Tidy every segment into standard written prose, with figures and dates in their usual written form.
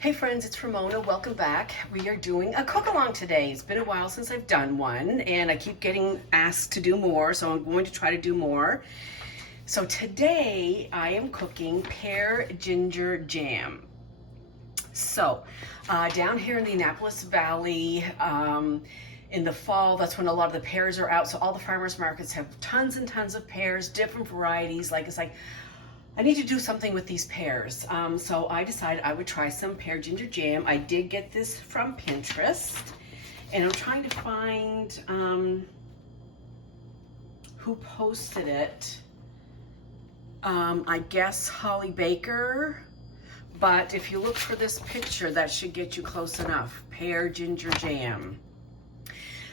Hey friends, it's Ramona. Welcome back. We are doing a cook-along today. It's been a while since I've done one, and I keep getting asked to do more, so I'm going to try to do more. So today I am cooking pear ginger jam. So down here in the Annapolis Valley, in the fall, that's when a lot of the pears are out. So all the farmers markets have tons and tons of pears, different varieties. It's like I need to do something with these pears. So I decided I would try some pear ginger jam. I did get this from Pinterest, and I'm trying to find who posted it. I guess Holly Baker, but if you look for this picture, that should get you close enough. Pear ginger jam.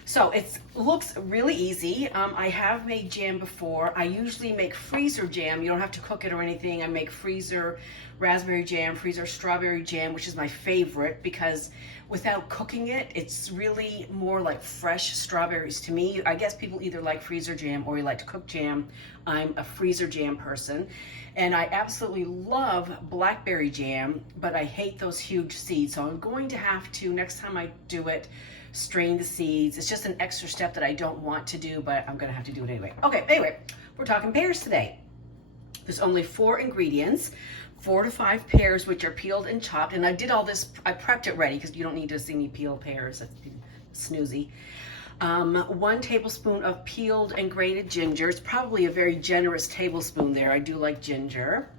So it looks really easy. I have made jam before. I usually make freezer jam. You don't have to cook it or anything. I make freezer raspberry jam, freezer strawberry jam, which is my favorite because without cooking it, it's really more like fresh strawberries to me. I guess people either like freezer jam or you like to cook jam. I'm a freezer jam person. And I absolutely love blackberry jam, but I hate those huge seeds. So I'm going to have to, next time I do it, strain the seeds. It's just an extra step that I don't want to do, but I'm gonna have to do it anyway. Okay, anyway, we're talking pears today. There's only 4 ingredients, 4 to 5 pears, which are peeled and chopped. And I did all this, I prepped it ready because you don't need to see me peel pears, that's snoozy. 1 tablespoon of peeled and grated ginger. It's probably a very generous tablespoon there. I do like ginger.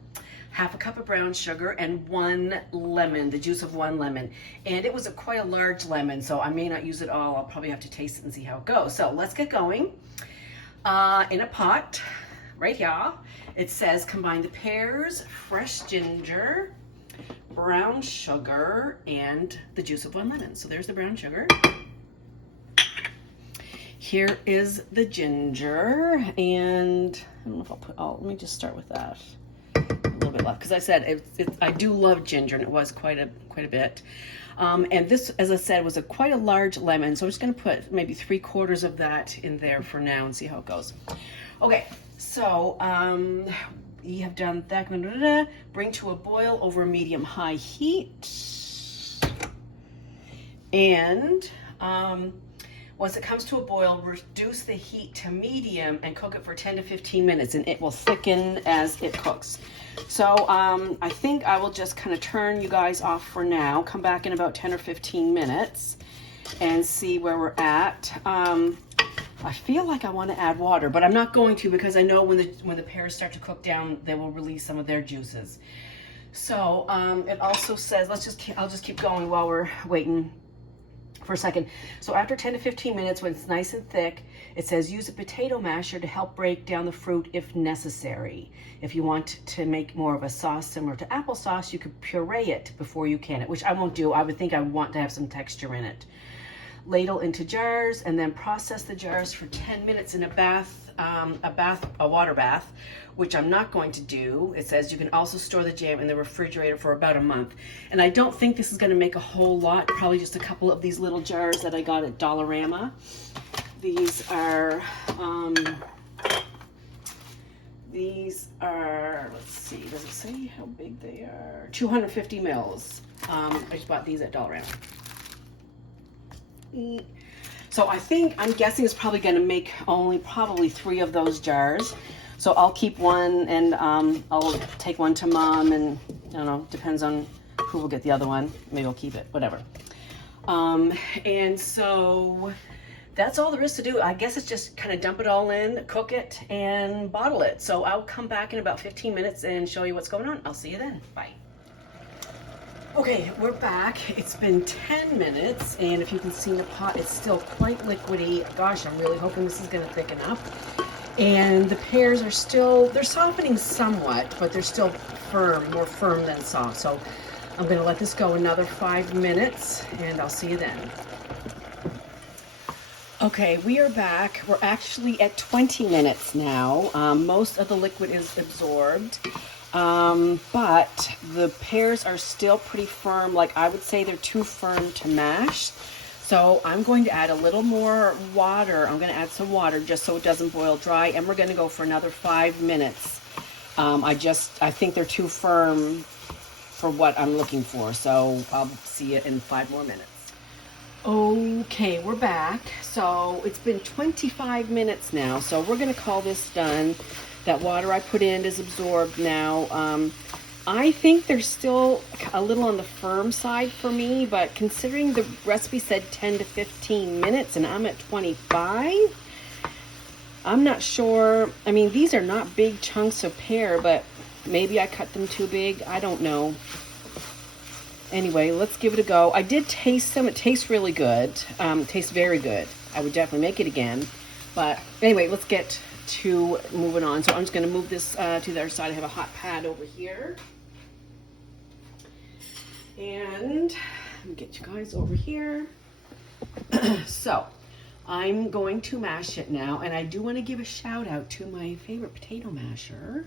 1/2 cup of brown sugar, and 1 lemon, the juice of 1 lemon. And it was quite a large lemon, so I may not use it all. I'll probably have to taste it and see how it goes. So let's get going. In a pot, right here, it says combine the pears, fresh ginger, brown sugar, and the juice of 1 lemon. So there's the brown sugar. Here is the ginger, and I don't know if I'll put all, let me just start with that. A little bit left because I said I do love ginger, and it was quite a bit. And this, as I said, was quite a large lemon, so I'm just going to put maybe 3/4 of that in there for now and see how it goes. Okay, so you have done that. Bring to a boil over medium-high heat, and once it comes to a boil, reduce the heat to medium and cook it for 10 to 15 minutes, and it will thicken as it cooks. So I think I will just kind of turn you guys off for now, come back in about 10 or 15 minutes and see where we're at. I feel like I want to add water, but I'm not going to because I know when the pears start to cook down, they will release some of their juices. So it also says, I'll just keep going while we're waiting for a second. So after 10 to 15 minutes, when it's nice and thick, it says use a potato masher to help break down the fruit if necessary. If you want to make more of a sauce similar to applesauce, you could puree it before you can it, which I won't do. I would think I want to have some texture in it. Ladle into jars and then process the jars for 10 minutes in a water bath, which I'm not going to do. It says you can also store the jam in the refrigerator for about a month. And I don't think this is going to make a whole lot, probably just a couple of these little jars that I got at Dollarama. These are, let's see, does it say how big they are? 250 mils. I just bought these at Dollarama. So I'm guessing it's probably going to make only probably 3 of those jars. So I'll keep one, and I'll take one to Mom, and I don't know, depends on who will get the other one. Maybe I'll keep it, whatever. And so that's all there is to do. I guess it's just kind of dump it all in, cook it, and bottle it. So I'll come back in about 15 minutes and show you what's going on. I'll see you then. Bye. Okay, we're back. It's been 10 minutes, and if you can see in the pot, it's still quite liquidy. Gosh, I'm really hoping this is going to thicken up. And the pears are still, they're softening somewhat, but they're still firm, more firm than soft. So I'm going to let this go another 5 minutes, and I'll see you then. Okay, we are back. We're actually at 20 minutes now. Most of the liquid is absorbed. But the pears are still pretty firm. Like I would say they're too firm to mash. So I'm going to add a little more water. I'm going to add some water just so it doesn't boil dry. And we're going to go for another 5 minutes. I think they're too firm for what I'm looking for. So I'll see you in 5 more minutes. Okay, we're back. So it's been 25 minutes now. So we're going to call this done. That water I put in is absorbed now. I think they're still a little on the firm side for me, but considering the recipe said 10 to 15 minutes and I'm at 25, I'm not sure. I mean, these are not big chunks of pear, but maybe I cut them too big. I don't know. Anyway, let's give it a go. I did taste some. It tastes really good. Tastes very good. I would definitely make it again. But anyway, let's get to moving on. So I'm just going to move this to the other side. I have a hot pad over here. And let me get you guys over here. So I'm going to mash it now. And I do want to give a shout out to my favorite potato masher.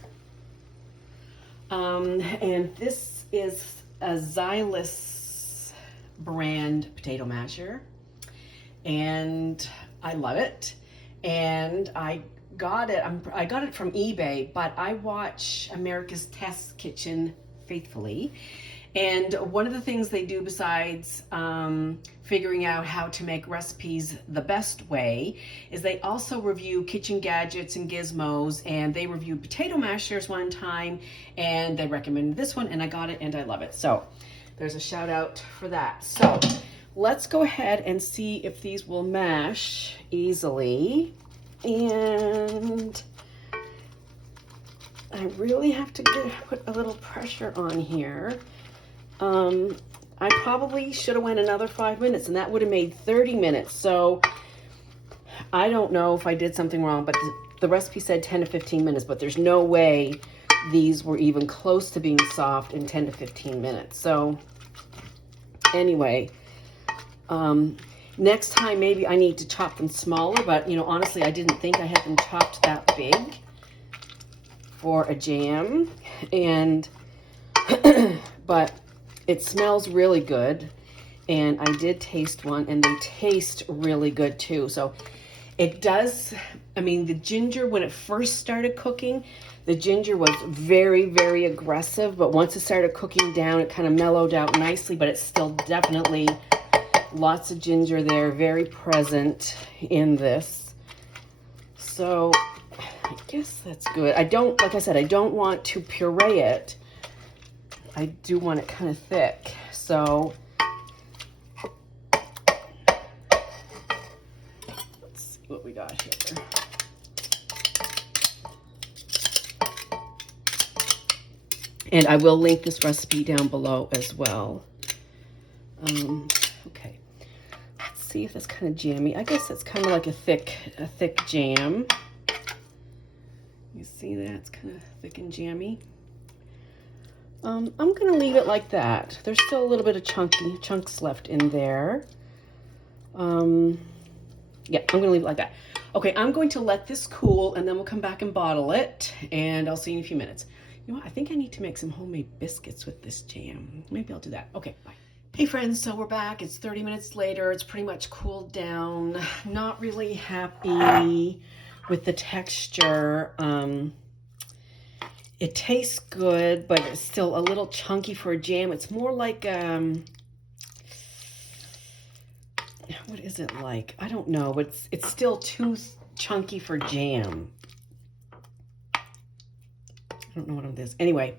And this is a Xylus brand potato masher. And I love it. And I got it from eBay, but I watch America's Test Kitchen faithfully. And one of the things they do besides figuring out how to make recipes the best way is they also review kitchen gadgets and gizmos, and they reviewed potato mashers one time and they recommended this one and I got it and I love it. So there's a shout out for that. So let's go ahead and see if these will mash easily. And I really have to put a little pressure on here. I probably should have went another 5 minutes and that would have made 30 minutes. So I don't know if I did something wrong, but the recipe said 10 to 15 minutes, but there's no way these were even close to being soft in 10 to 15 minutes. So anyway, next time maybe I need to chop them smaller, but you know, honestly, I didn't think I had them chopped that big for a jam. And, but it smells really good, and I did taste one, and they taste really good too. So it does, I mean, the ginger, when it first started cooking, the ginger was very, very aggressive, but once it started cooking down, it kind of mellowed out nicely, but it's still definitely lots of ginger there, very present in this. So I guess that's good. I don't, like I said, I don't want to puree it. I do want it kind of thick, so let's see what we got here. And I will link this recipe down below as well. Okay, let's see if it's kind of jammy. I guess it's kind of like a thick jam. You see that? It's kind of thick and jammy. I'm going to leave it like that. There's still a little bit of chunks left in there. Yeah, I'm going to leave it like that. Okay, I'm going to let this cool, and then we'll come back and bottle it, and I'll see you in a few minutes. You know what? I think I need to make some homemade biscuits with this jam. Maybe I'll do that. Okay, bye. Hey friends, so we're back. It's 30 minutes later. It's pretty much cooled down. Not really happy with the texture. It tastes good, but it's still a little chunky for a jam. It's more like, what is it like? I don't know, but it's still too chunky for jam. I don't know what it is. Anyway,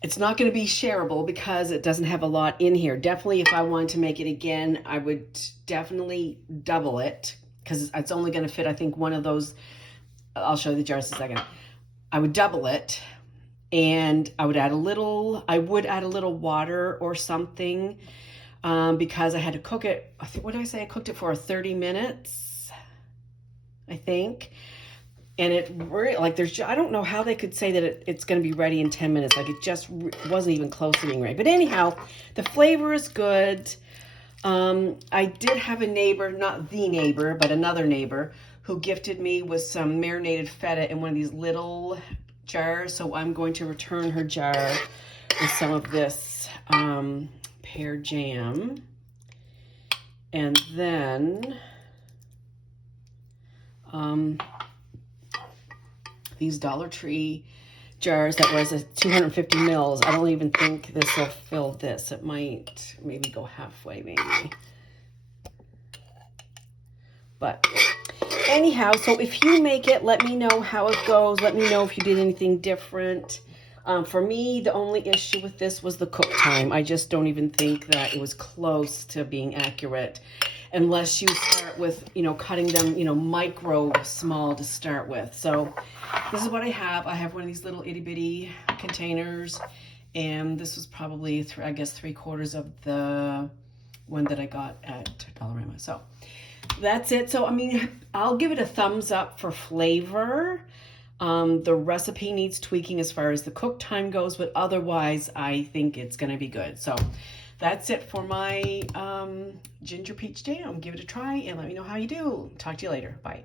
it's not going to be shareable because it doesn't have a lot in here. Definitely, if I wanted to make it again, I would definitely double it because it's only going to fit, I think, one of those. I'll show you the jars in a second. I would double it, and I would add a little water or something because I had to cook it. What did I say? I cooked it for 30 minutes, I think. And it really, like, I don't know how they could say that it's going to be ready in 10 minutes. Like, it just wasn't even close to being ready. But anyhow, the flavor is good. I did have a neighbor, not the neighbor, but another neighbor, who gifted me with some marinated feta in one of these little jars. So I'm going to return her jar with some of this pear jam. And then these Dollar Tree jars that was a 250 mils. I don't even think this will fill this. It might maybe go halfway maybe. But anyhow, so if you make it, let me know how it goes. Let me know if you did anything different. For me, the only issue with this was the cook time. I just don't even think that it was close to being accurate unless you start with, you know, cutting them, you know, micro small to start with. So this is what I have. I have one of these little itty bitty containers, and this was probably, I guess, 3/4 of the one that I got at Dollarama. So that's it. So, I mean, I'll give it a thumbs up for flavor. The recipe needs tweaking as far as the cook time goes, but otherwise I think it's going to be good. So that's it for my ginger peach jam. Give it a try and let me know how you do. Talk to you later. Bye.